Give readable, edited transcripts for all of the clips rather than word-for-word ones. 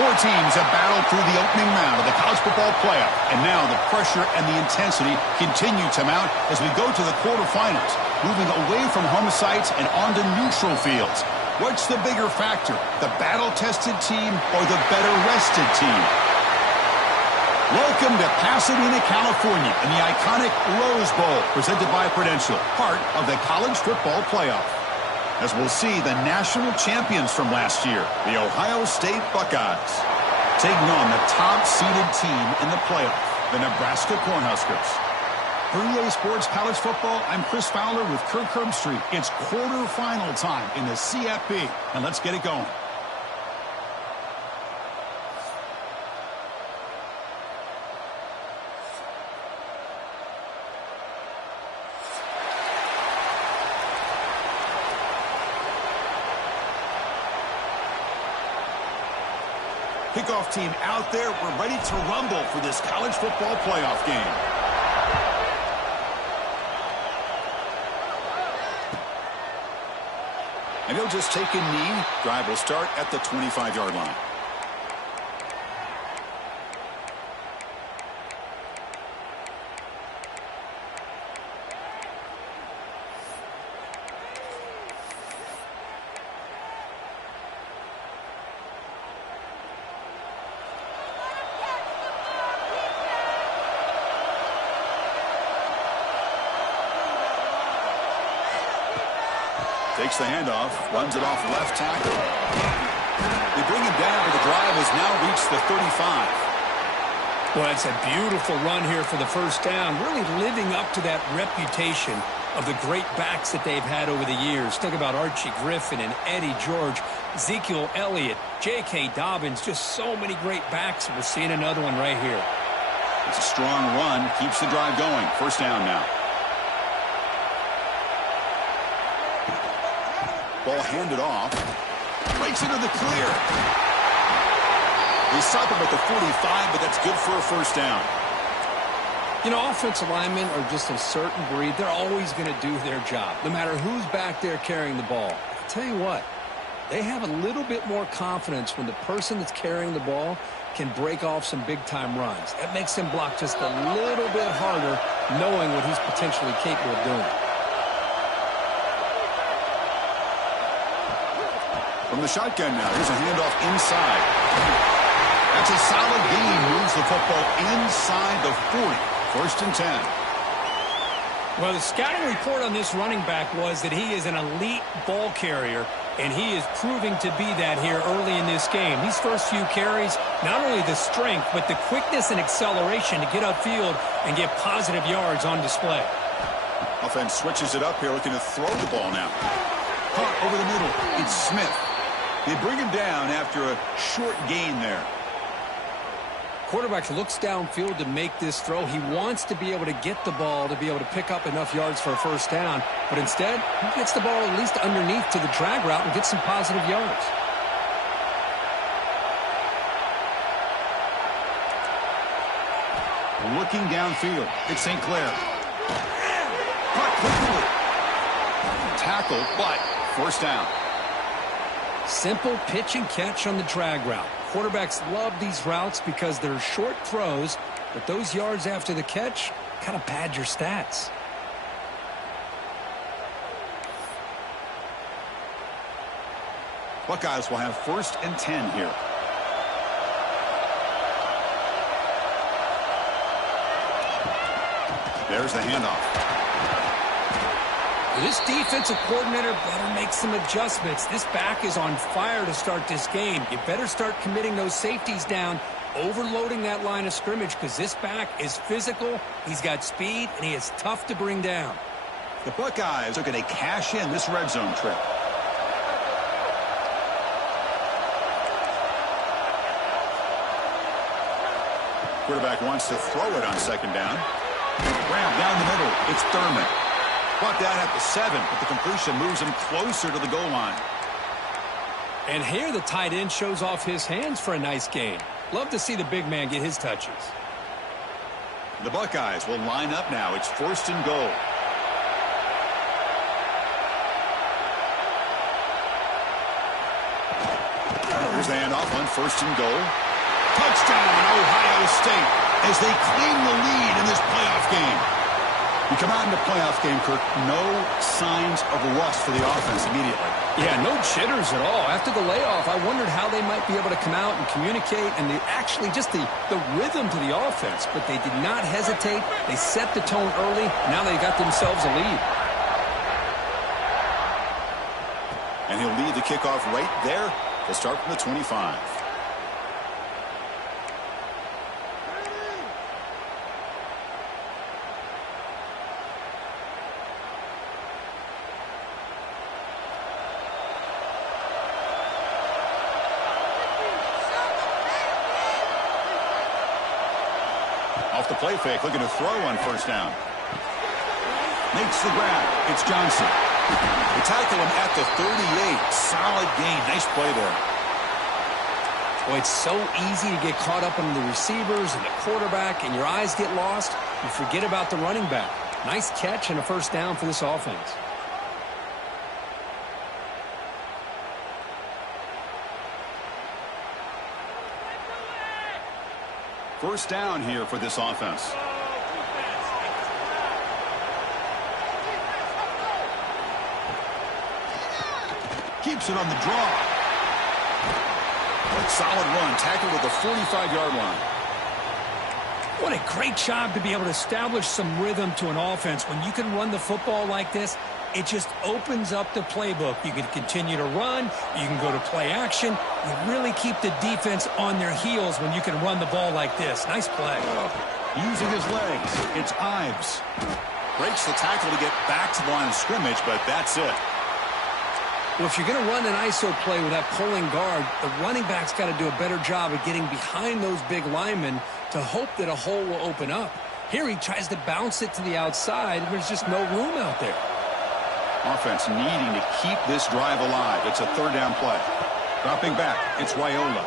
Four teams have battled through the opening round of the college football playoff, and now the pressure and the intensity continue to mount as we go to the quarterfinals, moving away from home sites and onto neutral fields. What's the bigger factor, the battle-tested team or the better-rested team? Welcome to Pasadena, California, in the iconic Rose Bowl, presented by Prudential, part of the college football playoff. As we'll see the national champions from last year, the Ohio State Buckeyes, taking on the top-seeded team in the playoff, the Nebraska Cornhuskers. For EA Sports College Football, I'm Chris Fowler with Kirk Herbstreit. It's quarterfinal time in the CFP, and let's get it going. Kickoff team out there. We're ready to rumble for this college football playoff game. And he'll just take a knee. Drive will start at the 25-yard line. Takes the handoff, runs it off left tackle. They bring him down, but the drive has now reached the 35. Well, it's a beautiful run here for the first down, really living up to that reputation of the great backs that they've had over the years. Think about Archie Griffin and Eddie George, Ezekiel Elliott, J.K. Dobbins, just so many great backs. We're seeing another one right here. It's a strong run, keeps the drive going. First down now. Ball handed off. Breaks into the clear. They stop him at the 45, but that's good for a first down. You know, offensive linemen are just a certain breed. They're always going to do their job, no matter who's back there carrying the ball. I'll tell you what, they have a little bit more confidence when the person that's carrying the ball can break off some big-time runs. That makes them block just a little bit harder, knowing what he's potentially capable of doing. From the shotgun now, here's a handoff inside. That's a solid gain, moves the football inside the 40. First and 10. Well, the scouting report on this running back was that he is an elite ball carrier, and he is proving to be that here early in this game. These first few carries, not only the strength, but the quickness and acceleration to get upfield and get positive yards on display. Offense switches it up here, looking to throw the ball now. Caught over the middle. It's Smith. They bring him down after a short gain there. Quarterback looks downfield to make this throw. He wants to be able to get the ball to be able to pick up enough yards for a first down. But instead, he gets the ball at least underneath to the drag route and gets some positive yards. Looking downfield. It's St. Clair. Caught quickly. Tackle, but first down. Simple pitch and catch on the drag route. Quarterbacks love these routes because they're short throws, but those yards after the catch kind of pad your stats. Buckeyes will have first and 10 here. There's the handoff. This defensive coordinator better make some adjustments. This back is on fire to start this game. You better start committing those safeties down, overloading that line of scrimmage, because this back is physical, he's got speed, and he is tough to bring down. The Buckeyes are going to cash in this red zone trip. Quarterback wants to throw it on second down. Grab down the middle. It's Thurman. Brought down at the 7, but the completion moves him closer to the goal line. And here the tight end shows off his hands for a nice gain. Love to see the big man get his touches. The Buckeyes will line up now. It's first and goal. Here's the handoff on 1st and goal. Touchdown, Ohio State, as they claim the lead in this playoff game. You come out in the playoff game, Kirk, no signs of rust for the offense immediately. Yeah, no jitters at all. After the layoff, I wondered how they might be able to come out and communicate and actually just the rhythm to the offense. But they did not hesitate. They set the tone early. Now they got themselves a lead. And he'll lead the kickoff right there to start from the 25. Off the play fake, looking to throw on 1st down. Makes the grab. It's Johnson. They tackle him at the 38. Solid gain. Nice play there. Boy, it's so easy to get caught up in the receivers and the quarterback, and your eyes get lost. You forget about the running back. Nice catch and a 1st down for this offense. First down here for this offense. Keeps it on the draw. A solid run, tackled at the 45-yard line. What a great job to be able to establish some rhythm to an offense. When you can run the football like this, it just opens up the playbook. You can continue to run. You can go to play action. You really keep the defense on their heels when you can run the ball like this. Nice play. Using his legs, it's Ives. Breaks the tackle to get back to the line of scrimmage, but that's it. Well, if you're going to run an ISO play with that pulling guard, the running back's got to do a better job of getting behind those big linemen to hope that a hole will open up. Here he tries to bounce it to the outside. There's just no room out there. Offense needing to keep this drive alive. It's a 3rd down play. Dropping back, it's Raiola.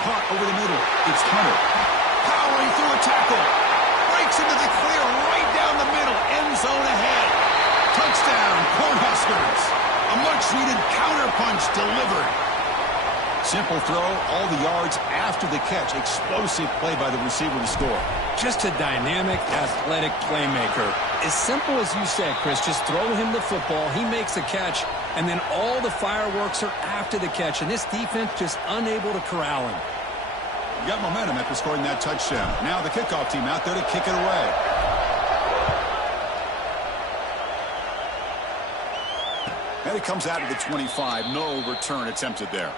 Caught over the middle, it's Hunter. Powering through a tackle. Breaks into the clear right down the middle. End zone ahead. Touchdown, Cornhuskers. A much-needed counterpunch delivered. Simple throw, all the yards after the catch. Explosive play by the receiver to score. Just a dynamic, athletic playmaker. As simple as you said, Chris, just throw him the football, he makes a catch, and then all the fireworks are after the catch, and this defense just unable to corral him. You got momentum after scoring that touchdown. Now the kickoff team out there to kick it away. And it comes out of the 25. No return attempted there.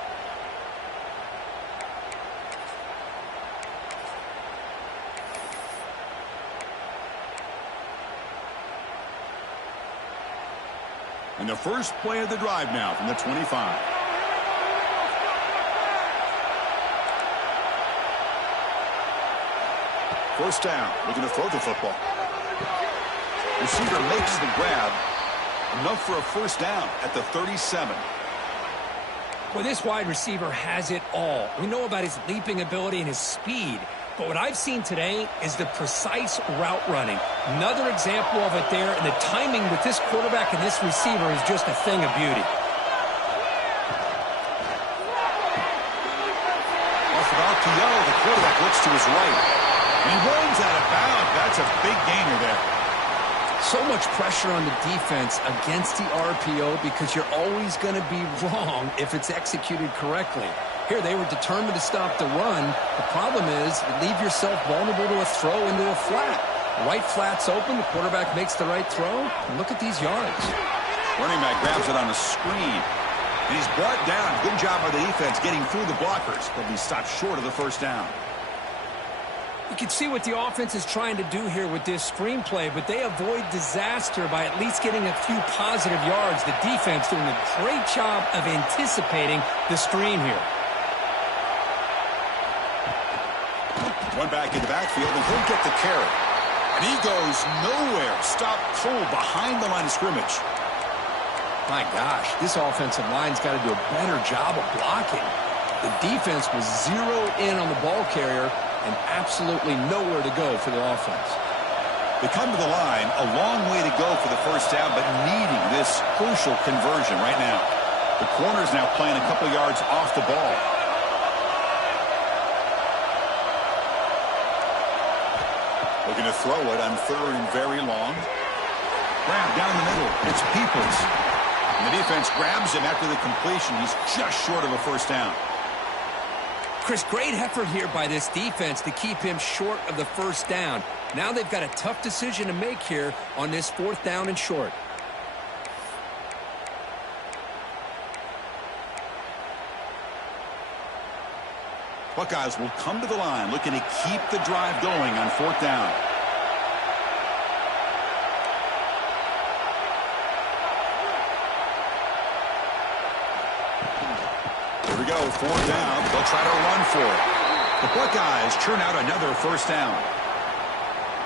And the first play of the drive now from the 25. First down, looking to throw the football. Receiver makes the grab. Enough for a 1st down at the 37. Well, this wide receiver has it all. We know about his leaping ability and his speed. But what I've seen today is the precise route running. Another example of it there, and the timing with this quarterback and this receiver is just a thing of beauty. Off of RPO, the quarterback looks to his right. And he runs out of bounds. That's a big gainer there. So much pressure on the defense against the RPO because you're always going to be wrong if it's executed correctly. Here, they were determined to stop the run. The problem is you leave yourself vulnerable to a throw into a flat. The right flat's open. The quarterback makes the right throw. And look at these yards. Running back grabs it on a screen. And he's brought down. Good job by the defense getting through the blockers. But he stopped short of the 1st down. You can see what the offense is trying to do here with this screenplay, but they avoid disaster by at least getting a few positive yards. The defense doing a great job of anticipating the screen here. One back in the backfield, and he'll get the carry. And he goes nowhere. Stop cold behind the line of scrimmage. My gosh, this offensive line's got to do a better job of blocking. The defense was zeroed in on the ball carrier and absolutely nowhere to go for the offense. They come to the line, a long way to go for the 1st down, but needing this crucial conversion right now. The corner's now playing a couple yards off the ball. Looking to throw it on 3rd and very long. Grab down the middle. It's Peoples. And the defense grabs him after the completion. He's just short of a first down. Chris, great effort here by this defense to keep him short of the first down. Now they've got a tough decision to make here on this 4th down and short. Buckeyes will come to the line looking to keep the drive going on 4th down. Here we go, 4th down. They'll try to run for it. The Buckeyes churn out another first down.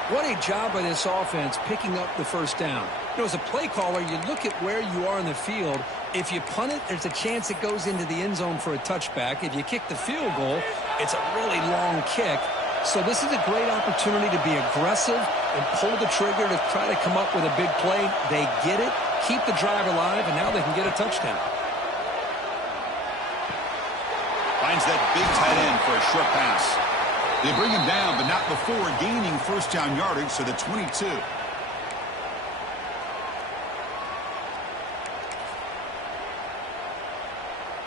What a job by this offense picking up the first down. You know, as a play caller, you look at where you are in the field. If you punt it, there's a chance it goes into the end zone for a touchback. If you kick the field goal, it's a really long kick. So this is a great opportunity to be aggressive and pull the trigger to try to come up with a big play. They get it, keep the drive alive, and now they can get a touchdown. Finds that big tight end for a short pass. They bring him down, but not before gaining first down yardage to the 22.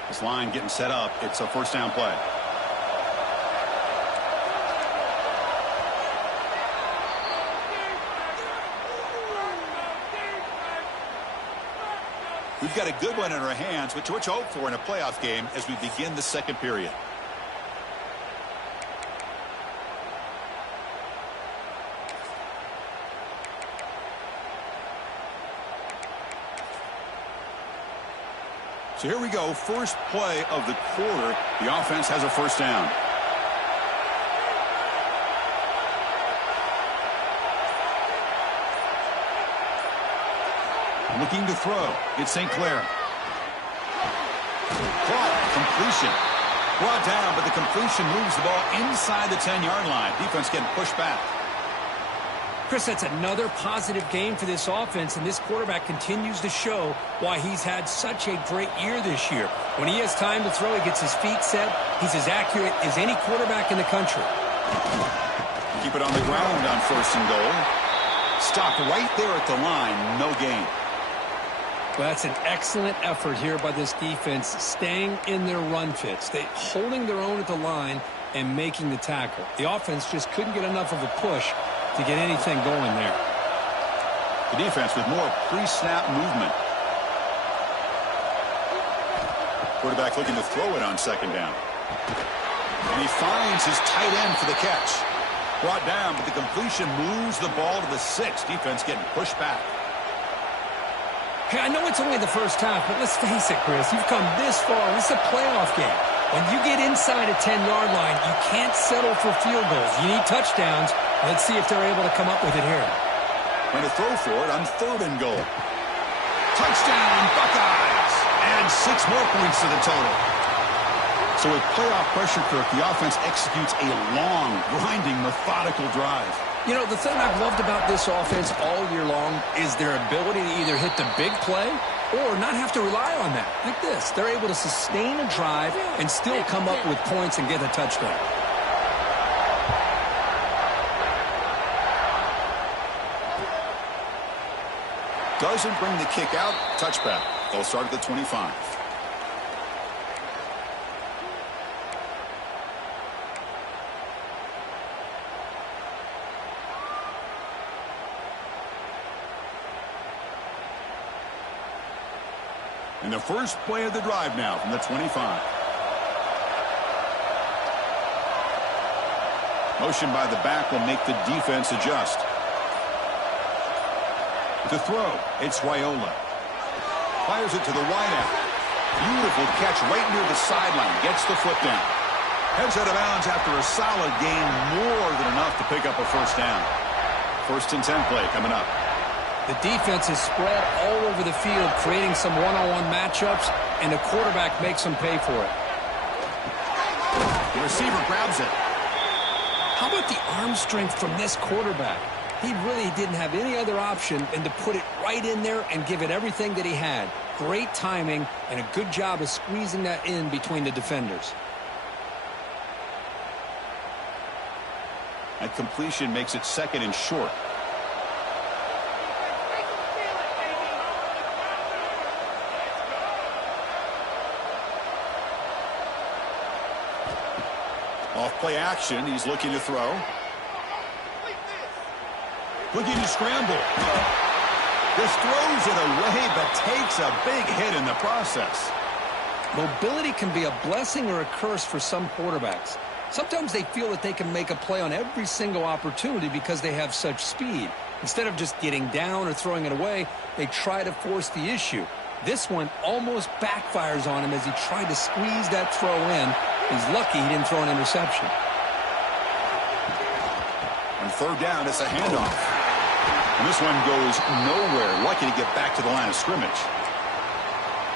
This line getting set up. It's a first down play. We've got a good one in our hands, which we're to hope for in a playoff game as we begin the second period. So here we go, first play of the quarter. The offense has a first down. Looking to throw. It's St. Clair. Caught. Completion. Brought down, but the completion moves the ball inside the 10-yard line. Defense getting pushed back. Chris, that's another positive game for this offense, and this quarterback continues to show why he's had such a great year this year. When he has time to throw, he gets his feet set. He's as accurate as any quarterback in the country. Keep it on the ground on 1st and goal. Stop right there at the line. No gain. Well, that's an excellent effort here by this defense, staying in their run fits. They holding their own at the line and making the tackle. The offense just couldn't get enough of a push to get anything going there. The defense with more pre-snap movement. Quarterback looking to throw it on 2nd down. And he finds his tight end for the catch. Brought down, but the completion moves the ball to the 6. Defense getting pushed back. Hey, I know it's only the first half, but let's face it, Chris. You've come this far. This is a playoff game. When you get inside a 10-yard line, you can't settle for field goals. You need touchdowns. Let's see if they're able to come up with it here. Going to throw for it on 3rd and goal. Touchdown, Buckeyes! And 6 more points to the total. So with playoff pressure, Kirk, the offense executes a long, grinding, methodical drive. You know, the thing I've loved about this offense all year long is their ability to either hit the big play or not have to rely on that. Like this. They're able to sustain a drive and still come up with points and get a touchdown. Doesn't bring the kick out. Touchback. They'll start at the 25. And the first play of the drive now from the 25. Motion by the back will make the defense adjust. To throw, it's Wyola. Fires it to the wideout. Beautiful catch right near the sideline. Gets the foot down. Heads out of bounds after a solid gain, more than enough to pick up a first down. 1st and 10 play coming up. The defense is spread all over the field, creating some one-on-one matchups, and the quarterback makes them pay for it. The receiver grabs it. How about the arm strength from this quarterback? He really didn't have any other option than to put it right in there and give it everything that he had. Great timing and a good job of squeezing that in between the defenders. That completion makes it 2nd and short. Off play action, he's looking to throw. Looking to scramble. Just throws it away, but takes a big hit in the process. Mobility can be a blessing or a curse for some quarterbacks. Sometimes they feel that they can make a play on every single opportunity because they have such speed. Instead of just getting down or throwing it away, they try to force the issue. This one almost backfires on him as he tried to squeeze that throw in. He's lucky he didn't throw an interception. On 3rd down, it's a handoff. And this one goes nowhere. Lucky to get back to the line of scrimmage.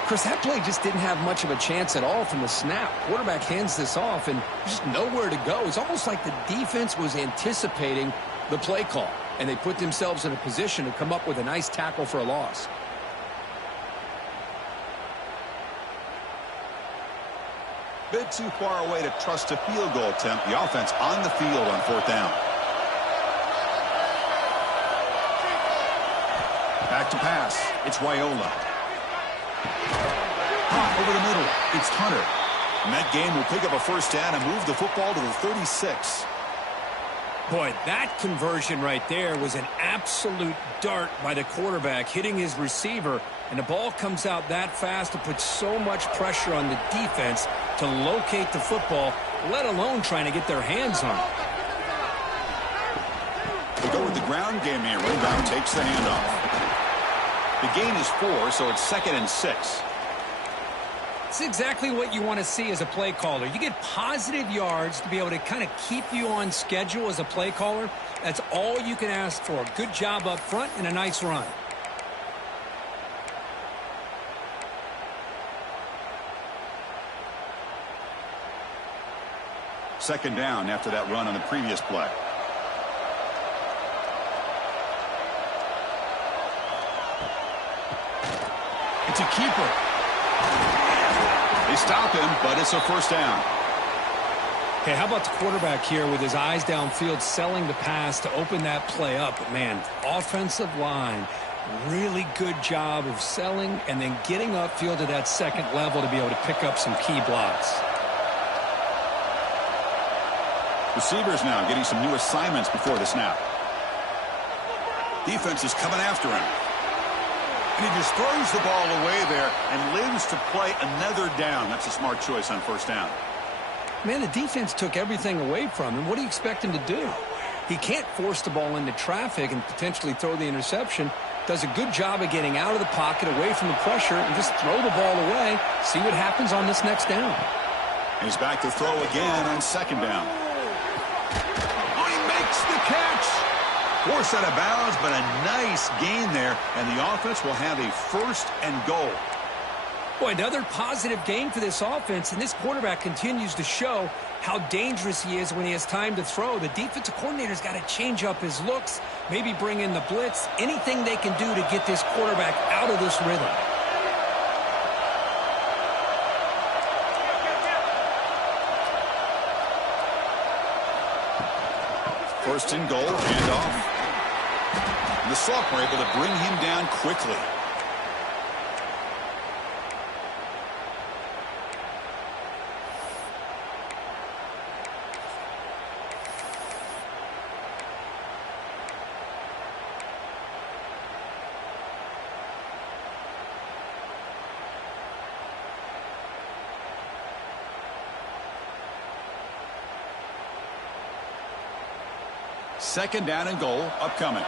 Chris, that play just didn't have much of a chance at all from the snap. Quarterback hands this off, and there's just nowhere to go. It's almost like the defense was anticipating the play call, and they put themselves in a position to come up with a nice tackle for a loss. Bit too far away to trust a field goal attempt. The offense on the field on 4th down. Back to pass. It's Wyola. Over the middle. It's Hunter. And that game will pick up a 1st down and move the football to the 36. Boy, that conversion right there was an absolute dart by the quarterback, hitting his receiver, and the ball comes out that fast to put so much pressure on the defense to locate the football, let alone trying to get their hands on it. We go with the ground game here. Rundown takes the handoff. The gain is 4, so it's 2nd and 6. It's exactly what you want to see as a play caller. You get positive yards to be able to kind of keep you on schedule as a play caller. That's all you can ask for. A good job up front and a nice run. Second down after that run on the previous play. It's a keeper. They stop him, but it's a 1st down. Hey, how about the quarterback here with his eyes downfield selling the pass to open that play up? But, man, offensive line, really good job of selling and then getting upfield to that 2nd level to be able to pick up some key blocks. Receivers now getting some new assignments before the snap. Defense is coming after him. And he just throws the ball away there and lives to play another down. That's a smart choice on 1st down. Man, the defense took everything away from him. What do you expect him to do? He can't force the ball into traffic and potentially throw the interception. Does a good job of getting out of the pocket, away from the pressure, and just throw the ball away. See what happens on this next down. He's back to throw again on 2nd down. Oh, he makes the catch. Forced out of bounds, but a nice gain there, and the offense will have a 1st and goal. Boy, another positive game for this offense, and this quarterback continues to show how dangerous he is when he has time to throw. The defensive coordinator's got to change up his looks, maybe bring in the blitz, anything they can do to get this quarterback out of this rhythm. First and goal, handoff. And the Sophomore able to bring him down quickly. Second down and goal upcoming.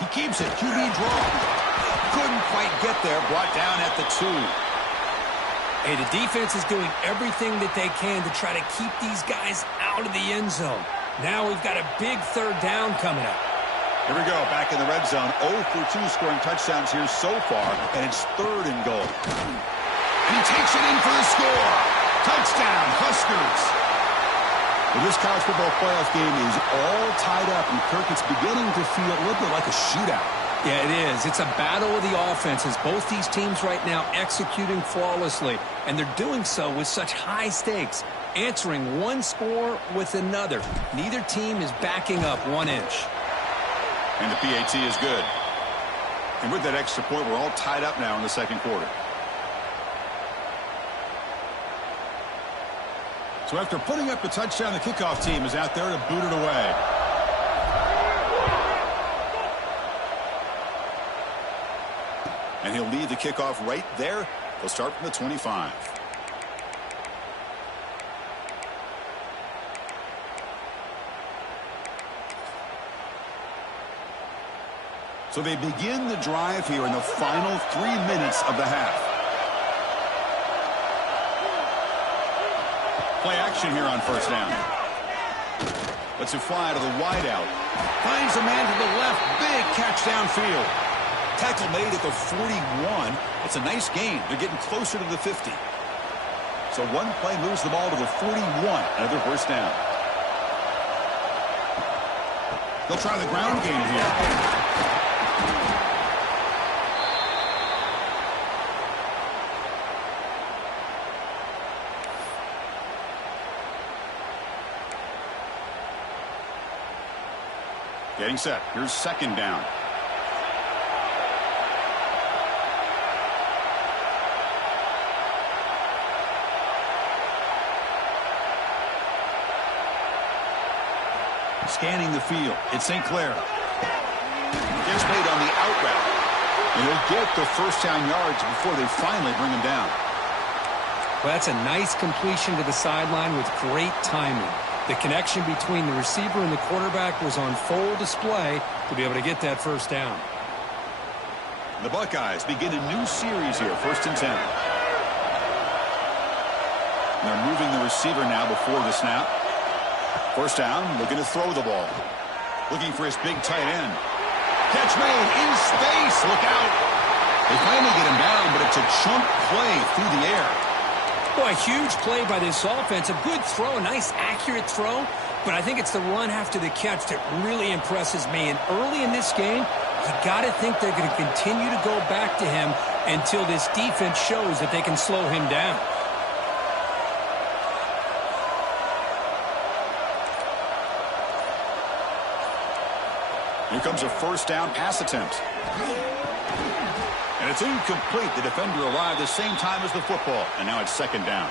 He keeps it. QB draw. Couldn't quite get there. Brought down at the 2. Hey, the defense is doing everything that they can to try to keep these guys out of the end zone. Now we've got a big 3rd down coming up. Here we go. Back in the red zone. 0 for 2 scoring touchdowns here so far. And it's 3rd and goal. And he takes it in for the score. Touchdown, Huskers. Well, this college football playoff game is all tied up, and Kirk, it's beginning to feel a little bit like a shootout. Yeah, it is. It's a battle of the offenses. Both these teams right now executing flawlessly, and they're doing so with such high stakes, answering one score with another. Neither team is backing up 1 inch. And the PAT is good. And with that extra point, we're all tied up now in the second quarter. So after putting up the touchdown, the kickoff team is out there to boot it away. And he'll lead the kickoff right there. He'll start from the 25. So they begin the drive here in the final 3 minutes of the half. Play action here on first down. Lets it fly to the wideout. Finds a man to the left. Big catch downfield. Tackle made at the 41. It's a nice gain. They're getting closer to the 50. So one play moves the ball to the 41. Another first down. They'll try the ground game here. Getting set. Here's second down. Scanning the field. It's St. Clair. Gets made on the out route. And he'll get the first down yards before they finally bring him down. Well, that's a nice completion to the sideline with great timing. The connection between the receiver and the quarterback was on full display to be able to get that first down. The Buckeyes begin a new series here, 1st and 10. And they're moving the receiver now before the snap. First down, looking to throw the ball. Looking for his big tight end. Catch made in space. Look out. They finally get him down, but it's a chunk play through the air. Boy, a huge play by this offense. A good throw, a nice accurate throw. But I think it's the run after the catch that really impresses me. And early in this game, you got to think they're going to continue to go back to him until this defense shows that they can slow him down. Here comes a first down pass attempt. And it's incomplete. The defender arrived the same time as the football. And now it's second down.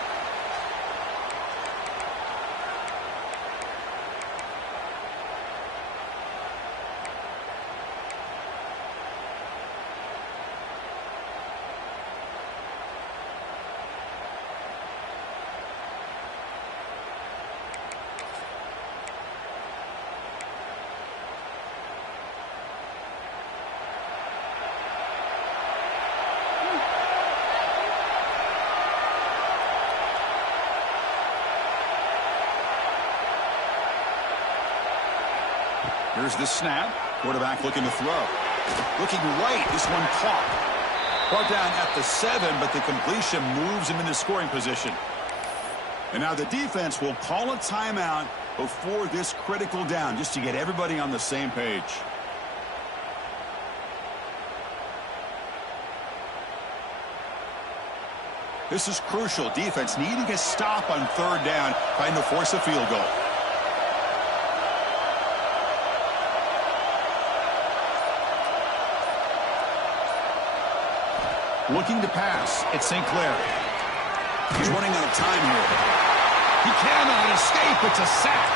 Here's the snap. Quarterback looking to throw. Looking right. This one caught. Brought down at the 7, but the completion moves him into scoring position. And now the defense will call a timeout before this critical down, just to get everybody on the same page. This is crucial. Defense needing a stop on third down, trying to force a field goal. Looking to pass. It's St. Clair. He's running out of time here. He cannot escape. It's a sack.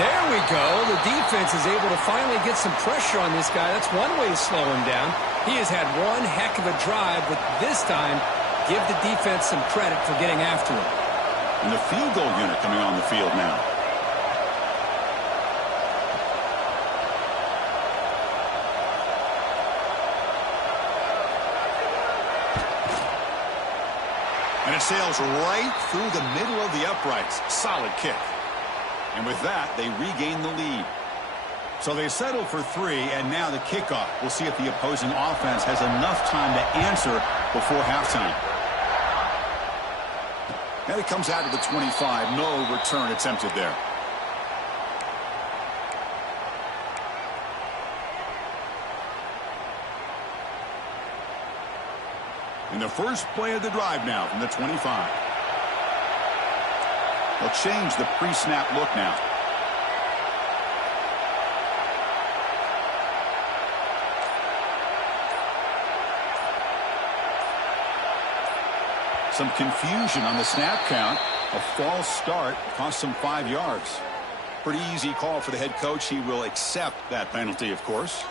There we go. The defense is able to finally get some pressure on this guy. That's one way to slow him down. He has had one heck of a drive, but this time, give the defense some credit for getting after him. And the field goal unit coming on the field now. And it sails right through the middle of the uprights. Solid kick. And with that, they regain the lead. So they settle for 3, and now the kickoff. We'll see if the opposing offense has enough time to answer before halftime. And it comes out to the 25. No return attempted there. In the first play of the drive now from the 25. They'll change the pre-snap look now. Some confusion on the snap count. A false start cost him 5 yards. Pretty easy call for the head coach. He will accept that penalty, of course.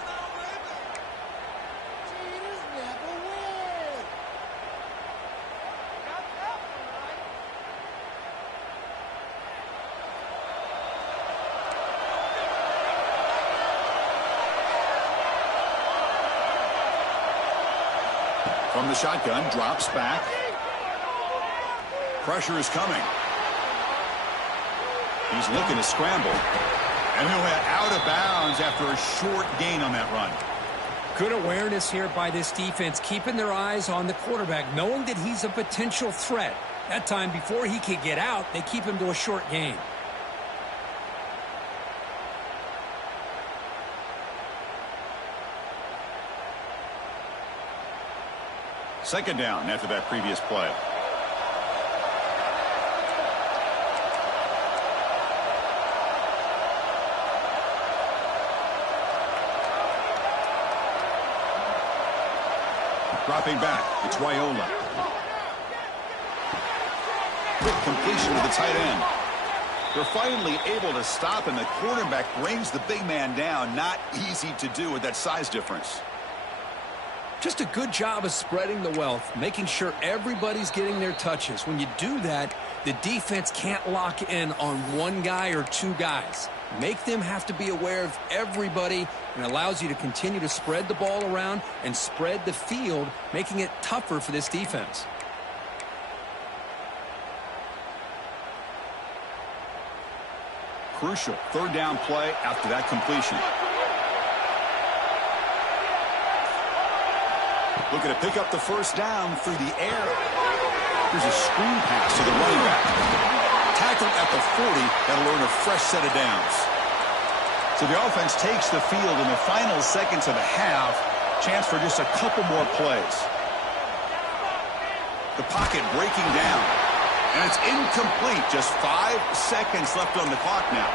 From the shotgun, drops back. Pressure is coming. He's looking to scramble. And he'll head out of bounds after a short gain on that run. Good awareness here by this defense, keeping their eyes on the quarterback, knowing that he's a potential threat. That time, before he could get out, they keep him to a short gain. Second down after that previous play. Dropping back, it's Raiola. Quick completion to the tight end. They're finally able to stop, and the quarterback brings the big man down. Not easy to do with that size difference. Just a good job of spreading the wealth, making sure everybody's getting their touches. When you do that, the defense can't lock in on one guy or two guys. Make them have to be aware of everybody, and allows you to continue to spread the ball around and spread the field, making it tougher for this defense. Crucial third down play after that completion. Looking to pick up the first down through the air. Here's a screen pass to the running back. Tackled at the 40. That'll earn a fresh set of downs. So the offense takes the field in the final seconds of the half. Chance for just a couple more plays. The pocket breaking down. And it's incomplete. Just 5 seconds left on the clock now.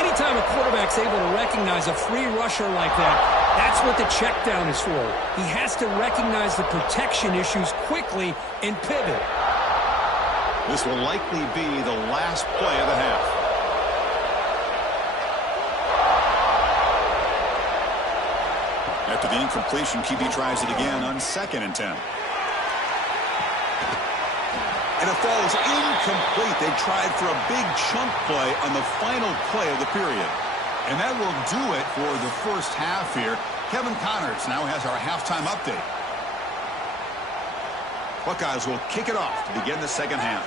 Anytime a quarterback's able to recognize a free rusher like that, that's what the check down is for. He has to recognize the protection issues quickly and pivot. This will likely be the last play of the half. After the incompletion, QB tries it again on 2nd and 10. And it falls incomplete. They tried for a big chunk play on the final play of the period. And that will do it for the first half here. Kevin Connors now has our halftime update. Buckeyes will kick it off to begin the second half.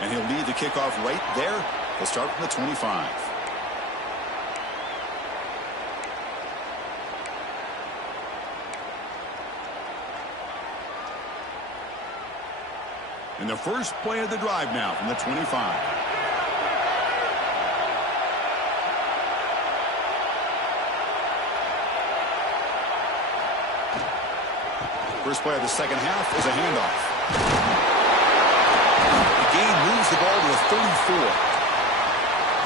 And he'll lead the kickoff right there. He'll start from the 25. In the first play of the drive now from the 25. First play of the second half is a handoff. The game moves the ball to a 34.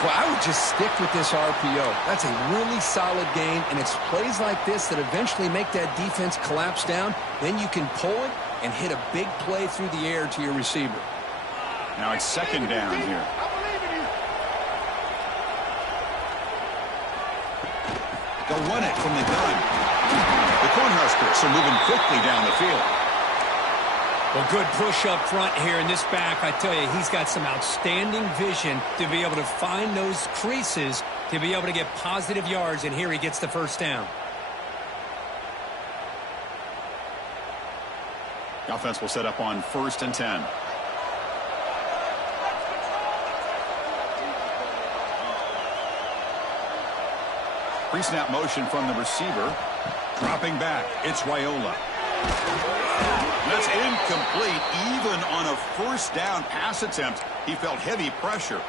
Well, I would just stick with this RPO. That's a really solid game, and it's plays like this that eventually make that defense collapse down. Then you can pull it and hit a big play through the air to your receiver. Now it's second down here. They'll run it from the gun. The Cornhuskers are moving quickly down the field. Well, good push up front here in this back. I tell you, he's got some outstanding vision to be able to find those creases to be able to get positive yards, and here he gets the first down. The offense will set up on 1st and 10. Pre-snap motion from the receiver. Dropping back, it's Raiola. That's incomplete. Even on a first down pass attempt, he felt heavy pressure.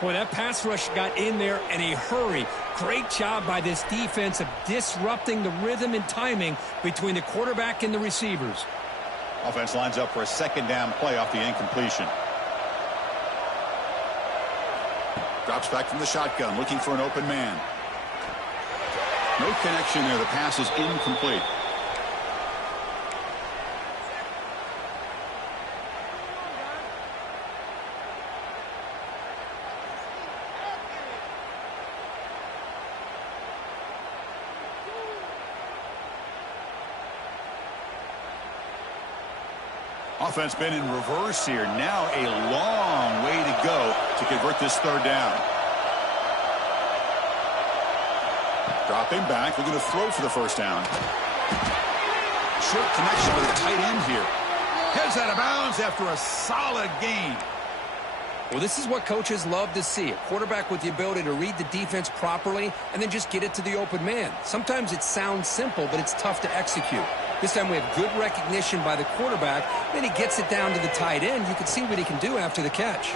Boy, that pass rush got in there in a hurry. Great job by this defense of disrupting the rhythm and timing between the quarterback and the receivers. Offense lines up for a second down play off the incompletion. Drops back from the shotgun, looking for an open man. No connection there. The pass is incomplete. Offense been in reverse here. Now a long way to go to convert this third down. Dropping back, looking to throw for the first down. Short connection with a tight end here. Heads out of bounds after a solid gain. Well, this is what coaches love to see. A quarterback with the ability to read the defense properly and then just get it to the open man. Sometimes it sounds simple, but it's tough to execute. This time we have good recognition by the quarterback. Then he gets it down to the tight end. You can see what he can do after the catch.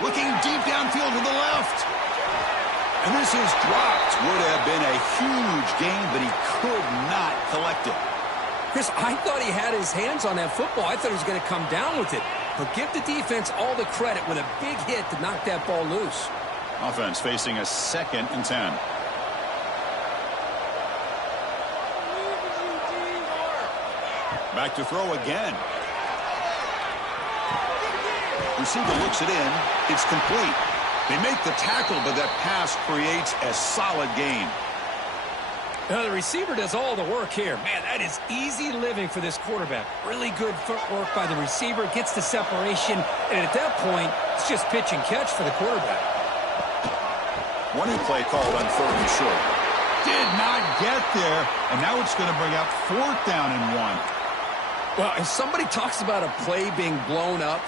Looking deep downfield to the left. And this is dropped. Would have been a huge gain, but he could not collect it. Chris, I thought he had his hands on that football. I thought he was going to come down with it. But give the defense all the credit with a big hit to knock that ball loose. Offense facing a 2nd and 10. Back to throw again. Receiver looks it in. It's complete. They make the tackle, but that pass creates a solid gain. Now the receiver does all the work here. Man, that is easy living for this quarterback. Really good footwork by the receiver. Gets the separation. And at that point, it's just pitch and catch for the quarterback. One play called on 3rd and short. Did not get there. And now it's going to bring up 4th down and 1. Well, if somebody talks about a play being blown up,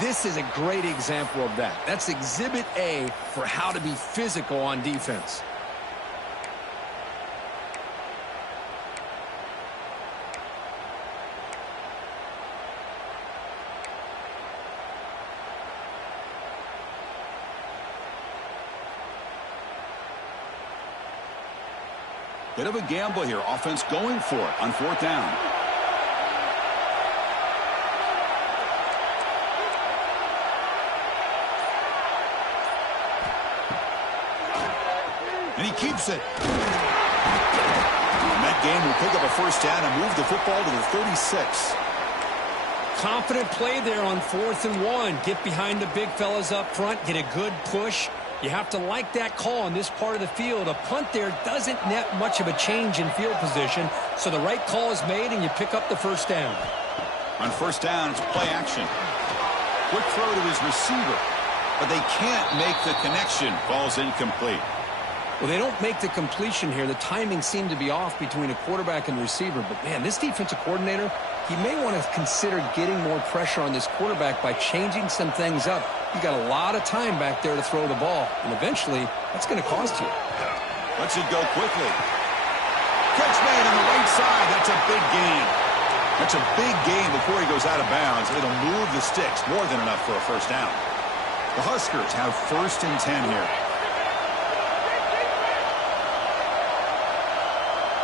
this is a great example of that. That's Exhibit A for how to be physical on defense. Bit of a gamble here. Offense going for it on 4th down. And he keeps it. And that game will pick up a first down and move the football to the 36. Confident play there on 4th and 1. Get behind the big fellas up front. Get a good push. You have to like that call on this part of the field. A punt there doesn't net much of a change in field position. So the right call is made and you pick up the first down. On first down, it's play action. Quick throw to his receiver. But they can't make the connection. Ball's incomplete. Well, they don't make the completion here. The timing seemed to be off between a quarterback and receiver. But, man, this defensive coordinator, he may want to consider getting more pressure on this quarterback by changing some things up. He's got a lot of time back there to throw the ball. And eventually, that's going to cost you. Lets it go quickly. Catch made on the right side. That's a big gain. That's a big gain before he goes out of bounds. It'll move the sticks more than enough for a first down. The Huskers have 1st and 10 here.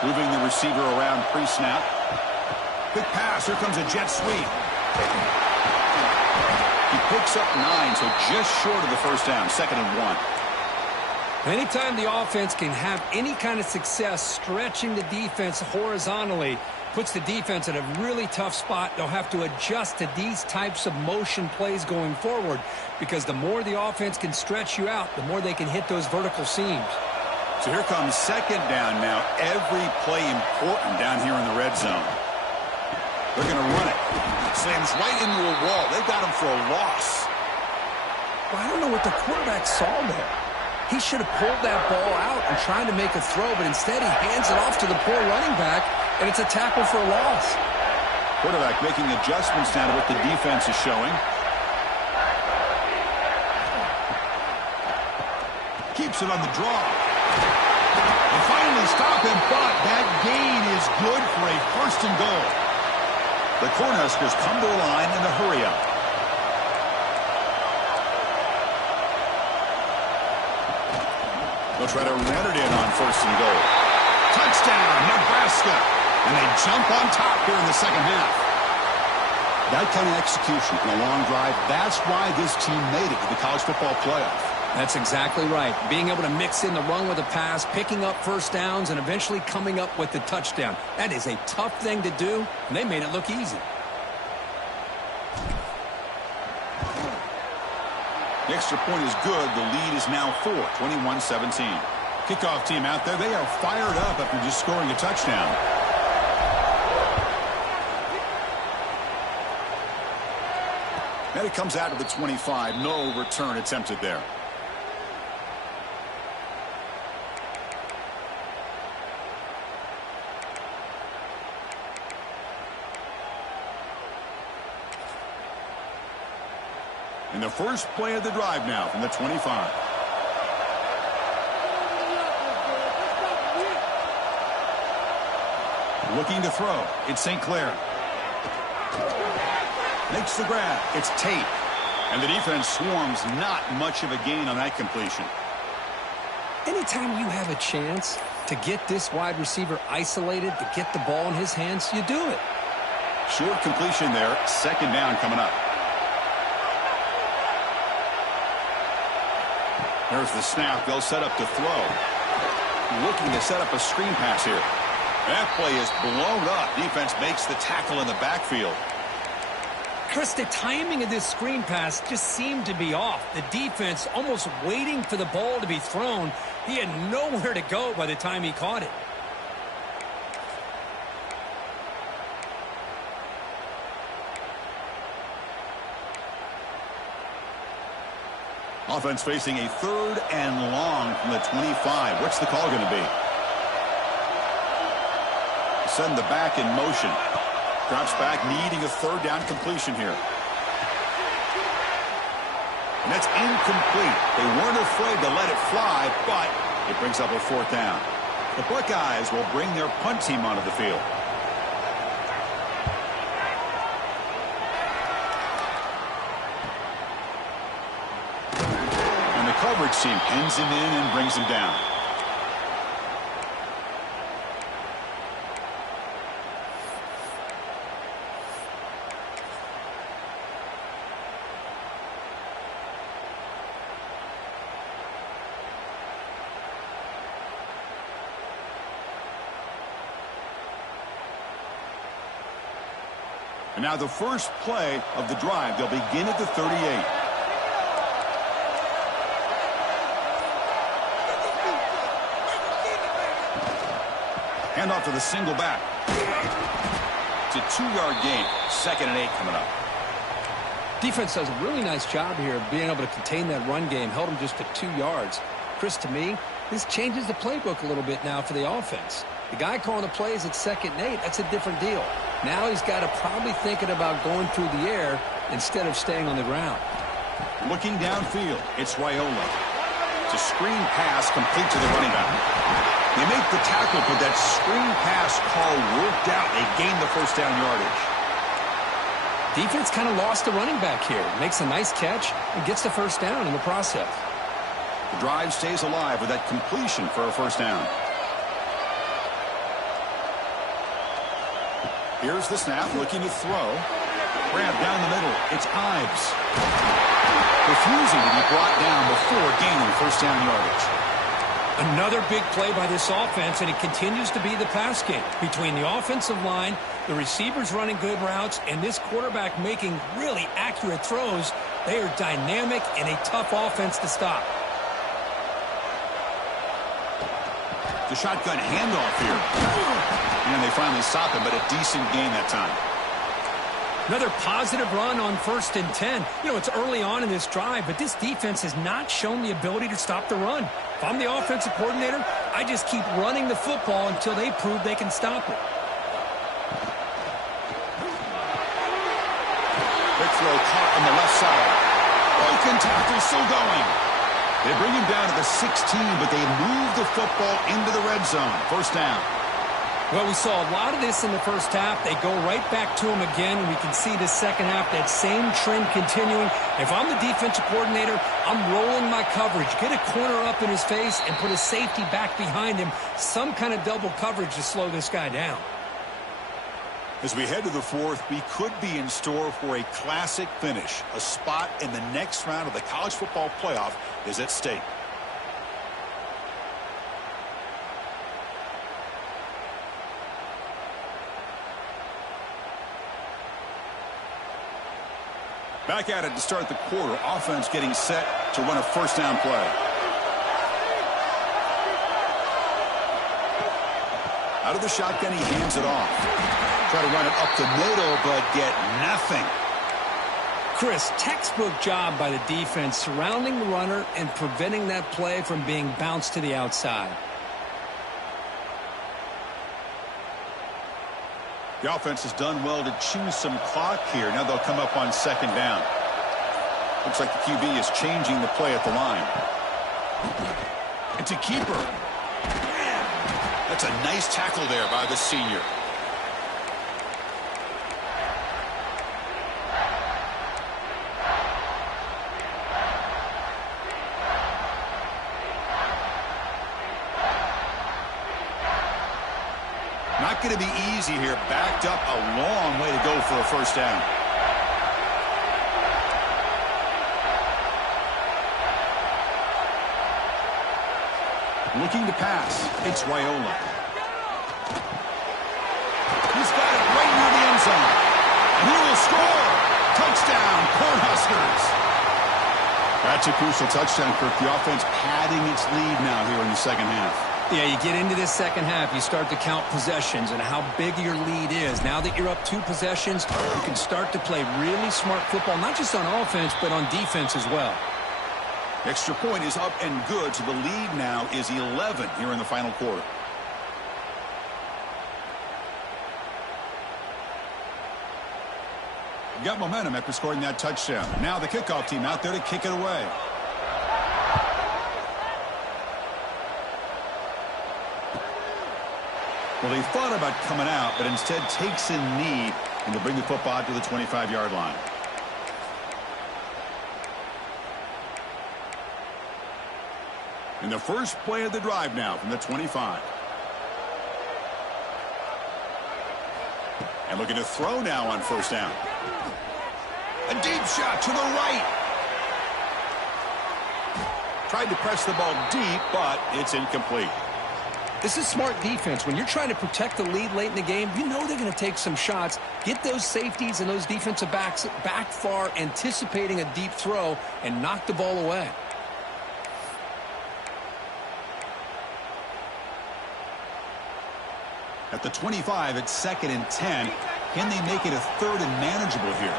Moving the receiver around pre-snap. Quick pass. Here comes a jet sweep. He picks up 9, so just short of the first down. 2nd and 1. Anytime the offense can have any kind of success stretching the defense horizontally, puts the defense in a really tough spot. They'll have to adjust to these types of motion plays going forward because the more the offense can stretch you out, the more they can hit those vertical seams. So here comes 2nd down now. Every play important down here in the red zone. They're going to run it. Slams right into a wall. They've got him for a loss. Well, I don't know what the quarterback saw there. He should have pulled that ball out and tried to make a throw, but instead he hands it off to the poor running back, and it's a tackle for a loss. Quarterback making adjustments now to what the defense is showing. Keeps it on the draw. They finally stop him, but that gain is good for a first and goal. The Cornhuskers come to the line in a hurry-up. They'll try to run it in on first and goal. Touchdown, Nebraska. And they jump on top here in the second half. That kind of execution in a long drive, that's why this team made it to the college football playoff. That's exactly right. Being able to mix in the run with the pass, picking up first downs, and eventually coming up with the touchdown. That is a tough thing to do, and they made it look easy. The extra point is good. The lead is now 4, 21-17. Kickoff team out there. They are fired up after just scoring a touchdown. And it comes out of the 25. No return attempted there. And the first play of the drive now from the 25. Looking to throw. It's St. Clair. Makes the grab. It's Tate. And the defense swarms. Not much of a gain on that completion. Anytime you have a chance to get this wide receiver isolated, to get the ball in his hands, you do it. Short completion there. Second down coming up. There's the snap. They'll set up to throw. Looking to set up a screen pass here. That play is blown up. Defense makes the tackle in the backfield. Chris, the timing of this screen pass just seemed to be off. The defense almost waiting for the ball to be thrown. He had nowhere to go by the time he caught it. Offense facing a third and long from the 25. What's the call going to be? Send the back in motion. Drops back, needing a third down completion here. And that's incomplete. They weren't afraid to let it fly, but it brings up a fourth down. The Buckeyes will bring their punt team onto the field. And the coverage team pins him in and brings him down. And now the first play of the drive. They'll begin at the 38. Hand off to the single back. It's a 2-yard gain. 2nd and 8 coming up. Defense does a really nice job here of being able to contain that run game. Held them just to 2 yards. Chris, to me, this changes the playbook a little bit now for the offense. The guy calling the plays at 2nd and 8, that's a different deal. Now he's got to probably thinking about going through the air instead of staying on the ground. Looking downfield, it's Raiola. It's a screen pass complete to the running back. They make the tackle, but that screen pass call worked out. They gained the first down yardage. Defense kind of lost the running back here. Makes a nice catch and gets the first down in the process. The drive stays alive with that completion for a first down. Here's the snap, looking to throw. Grab down the middle. It's Ives. Refusing to be brought down before gaining first down yardage. Another big play by this offense, and it continues to be the pass game. Between the offensive line, the receivers running good routes, and this quarterback making really accurate throws, they are dynamic and a tough offense to stop. The shotgun handoff here. And they finally stop him, but a decent gain that time. Another positive run on 1st and 10. You know, it's early on in this drive, but this defense has not shown the ability to stop the run. If I'm the offensive coordinator, I just keep running the football until they prove they can stop it. Big throw caught on the left side. Broken tackle still going. They bring him down to the 16, but they move the football into the red zone. First down. Well, we saw a lot of this in the first half. They go right back to him again. We can see the second half, that same trend continuing. If I'm the defensive coordinator, I'm rolling my coverage. Get a corner up in his face and put a safety back behind him. Some kind of double coverage to slow this guy down. As we head to the fourth, we could be in store for a classic finish. A spot in the next round of the college football playoff is at stake. Back at it to start the quarter. Offense getting set to run a first down play. Out of the shotgun, he hands it off. Try to run it up the middle, but get nothing. Chris, textbook job by the defense surrounding the runner and preventing that play from being bounced to the outside. The offense has done well to choose some clock here. Now they'll come up on second down. Looks like the QB is changing the play at the line. It's a keeper. That's a nice tackle there by the senior. Not going to be easy here. Backed up a long way to go for a first down. Looking to pass. It's Raiola. He's got it right near the end zone. And he will score. Touchdown, Cornhuskers. That's a crucial touchdown, Kirk. The offense padding its lead now here in the second half. Yeah, you get into this second half, you start to count possessions and how big your lead is. Now that you're up 2 possessions, you can start to play really smart football, not just on offense, but on defense as well. Extra point is up and good, so the lead now is 11 here in the final quarter. Got momentum after scoring that touchdown. Now the kickoff team out there to kick it away. Well, they thought about coming out, but instead takes a knee and to bring the football to the 25-yard line. In the first play of the drive now from the 25. And looking to throw now on first down. A deep shot to the right. Tried to press the ball deep, but it's incomplete. This is smart defense. When you're trying to protect the lead late in the game, you know they're going to take some shots. Get those safeties and those defensive backs back far, anticipating a deep throw, and knock the ball away. At the 25, it's 2nd and 10. Can they make it a 3rd and manageable here?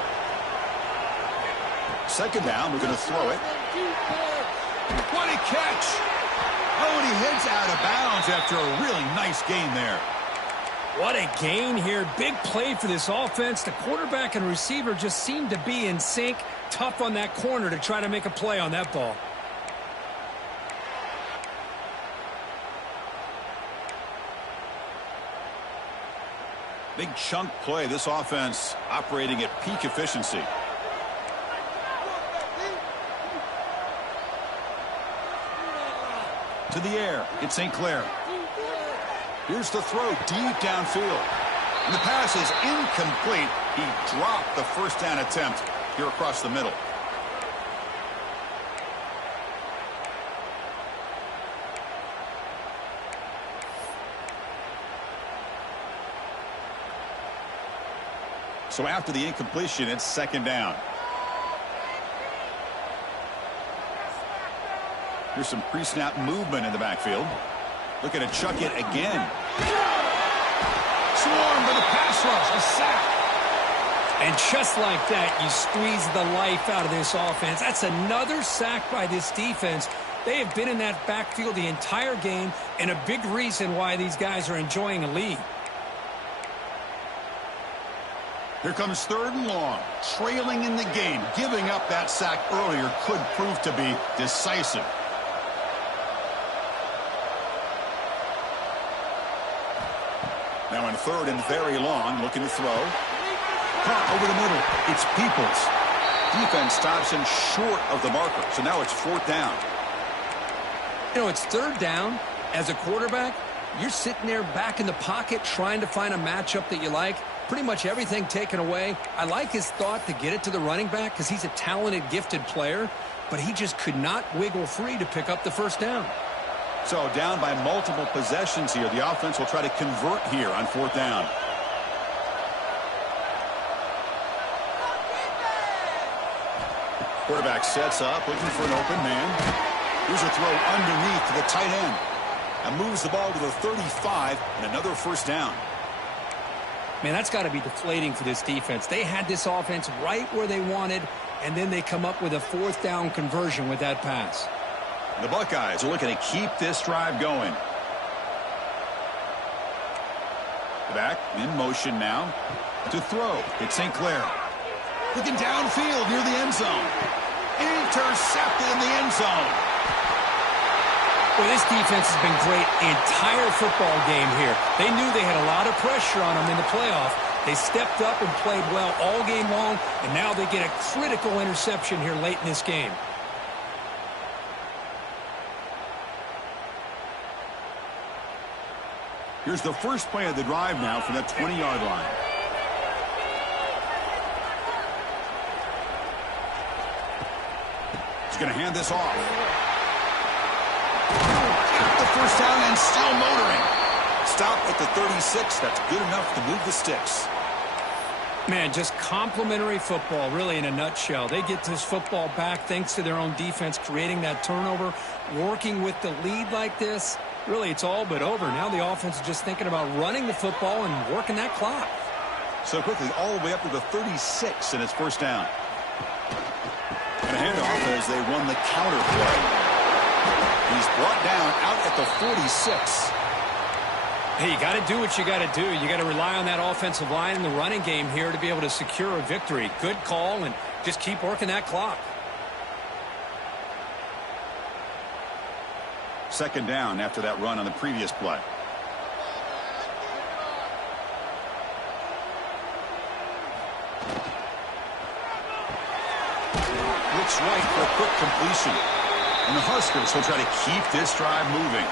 Second down, we're going to throw it. What a catch! Oh, and he heads out of bounds after a really nice gain there. What a gain here. Big play for this offense. The quarterback and receiver just seem to be in sync. Tough on that corner to try to make a play on that ball. Big chunk play. This offense operating at peak efficiency. To the air. It's St. Clair. Here's the throw deep downfield. And the pass is incomplete. He dropped the first down attempt here across the middle. So after the incompletion, it's second down. Here's some pre-snap movement in the backfield. Looking to chuck it again. Swarmed by the pass rush. A sack. And just like that, you squeeze the life out of this offense. That's another sack by this defense. They have been in that backfield the entire game, and a big reason why these guys are enjoying a lead. Here comes 3rd and long. Trailing in the game. Giving up that sack earlier could prove to be decisive. On third and very long, looking to throw. Caught over the middle. It's Peoples. Defense stops him short of the marker, so now it's fourth down. You know, it's third down. As a quarterback, you're sitting there back in the pocket trying to find a matchup that you like. Pretty much everything taken away. I like his thought to get it to the running back because he's a talented, gifted player, but he just could not wiggle free to pick up the first down. So down by multiple possessions here. The offense will try to convert here on fourth down. Quarterback sets up, looking for an open man. Here's a throw underneath to the tight end. And moves the ball to the 35 and another first down. Man, that's got to be deflating for this defense. They had this offense right where they wanted, and then they come up with a fourth down conversion with that pass. The Buckeyes are looking to keep this drive going. The back in motion now to throw. It's St. Clair. Looking downfield near the end zone. Intercepted in the end zone. Well, this defense has been great the entire football game here. They knew they had a lot of pressure on them in the playoff. They stepped up and played well all game long, and now they get a critical interception here late in this game. Here's the first play of the drive now from the 20-yard line. He's going to hand this off. Got the first down and still motoring. Stop at the 36. That's good enough to move the sticks. Man, just complimentary football, really, in a nutshell. They get this football back thanks to their own defense, creating that turnover, working with the lead like this. Really, it's all but over. Now the offense is just thinking about running the football and working that clock. So quickly, all the way up to the 36 in its first down. And a handoff as they run the counter play. He's brought down out at the 46. Hey, you got to do what you got to do. You got to rely on that offensive line in the running game here to be able to secure a victory. Good call, and just keep working that clock. Second down after that run on the previous play. Looks right for a quick completion. And the Huskers will try to keep this drive moving.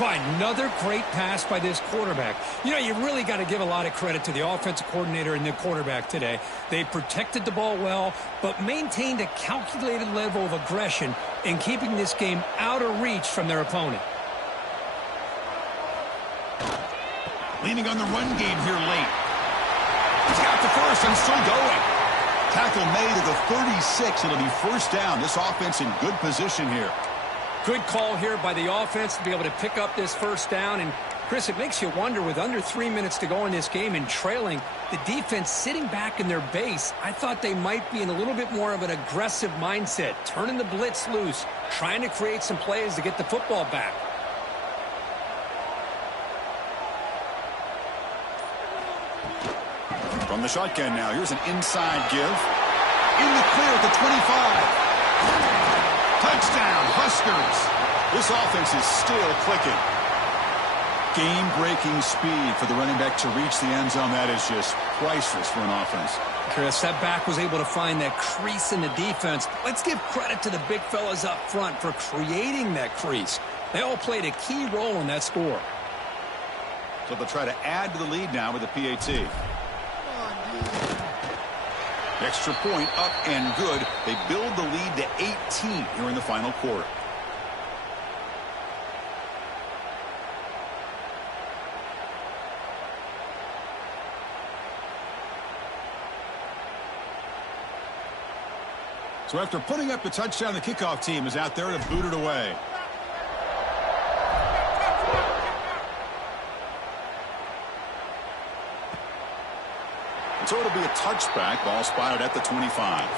By another great pass by this quarterback. You know, you really got to give a lot of credit to the offensive coordinator and the quarterback today. They protected the ball well, but maintained a calculated level of aggression in keeping this game out of reach from their opponent. Leaning on the run game here late. He's got the first and still going. Tackle made at the 36. It'll be first down. This offense in good position here. Good call here by the offense to be able to pick up this first down. And, Chris, it makes you wonder, with under 3 minutes to go in this game and trailing, the defense sitting back in their base, I thought they might be in a little bit more of an aggressive mindset, turning the blitz loose, trying to create some plays to get the football back. From the shotgun now, here's an inside give. In the clear at the 25. Touchdown, Huskers. This offense is still clicking. Game-breaking speed for the running back to reach the end zone. That is just priceless for an offense. Chris, that back was able to find that crease in the defense. Let's give credit to the big fellas up front for creating that crease. They all played a key role in that score. So they'll try to add to the lead now with the PAT. Extra point up and good. They build the lead to 18 here in the final quarter. So after putting up the touchdown, the kickoff team is out there to boot it away. So it'll be a touchback. Ball spotted at the 25.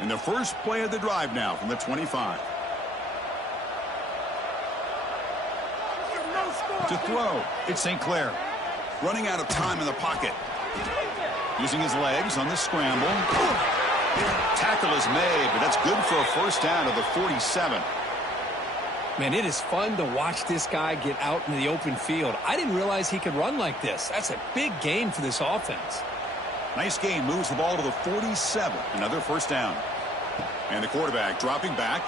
And the first play of the drive now from the 25. To throw, it's St. Clair. Running out of time in the pocket. Using his legs on the scramble. Tackle is made, but that's good for a first down to the 47. Man, it is fun to watch this guy get out in the open field. I didn't realize he could run like this. That's a big gain for this offense. Nice gain. Moves the ball to the 47. Another first down. And the quarterback dropping back.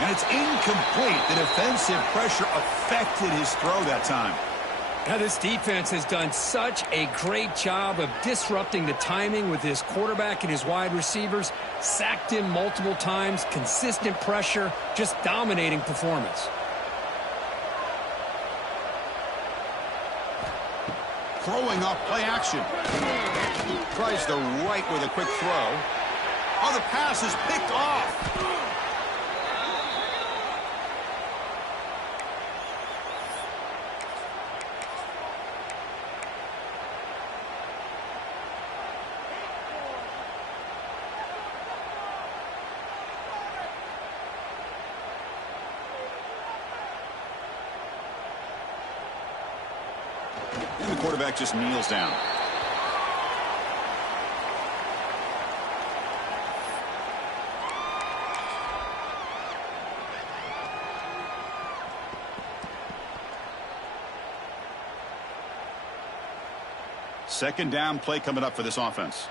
And it's incomplete. The defensive pressure affected his throw that time. Now, this defense has done such a great job of disrupting the timing with his quarterback and his wide receivers. Sacked him multiple times, consistent pressure, just dominating performance. Throwing off play action. Tries the right with a quick throw. Oh, the pass is picked off. And the quarterback just kneels down. Second down play coming up for this offense.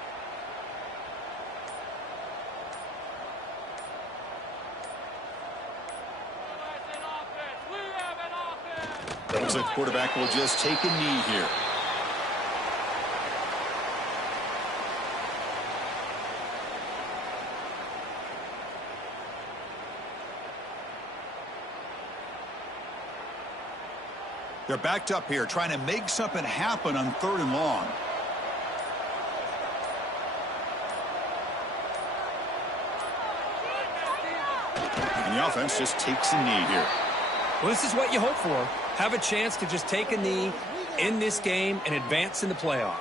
Looks like the quarterback will just take a knee here. They're backed up here, trying to make something happen on 3rd and long. And the offense just takes a knee here. Well, this is what you hope for. Have a chance to just take a knee in this game and advance in the playoff.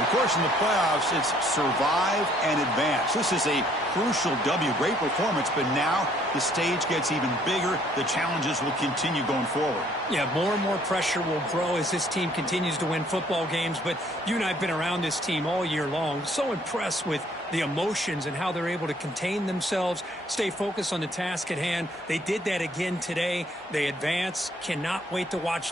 Of course, in the playoffs, it's survive and advance. This is a crucial W. Great performance, but now the stage gets even bigger. The challenges will continue going forward. Yeah, more and more pressure will grow as this team continues to win football games, but you and I have been around this team all year long. So impressed with the emotions and how they're able to contain themselves, stay focused on the task at hand. They did that again today. They advance. Cannot wait to watch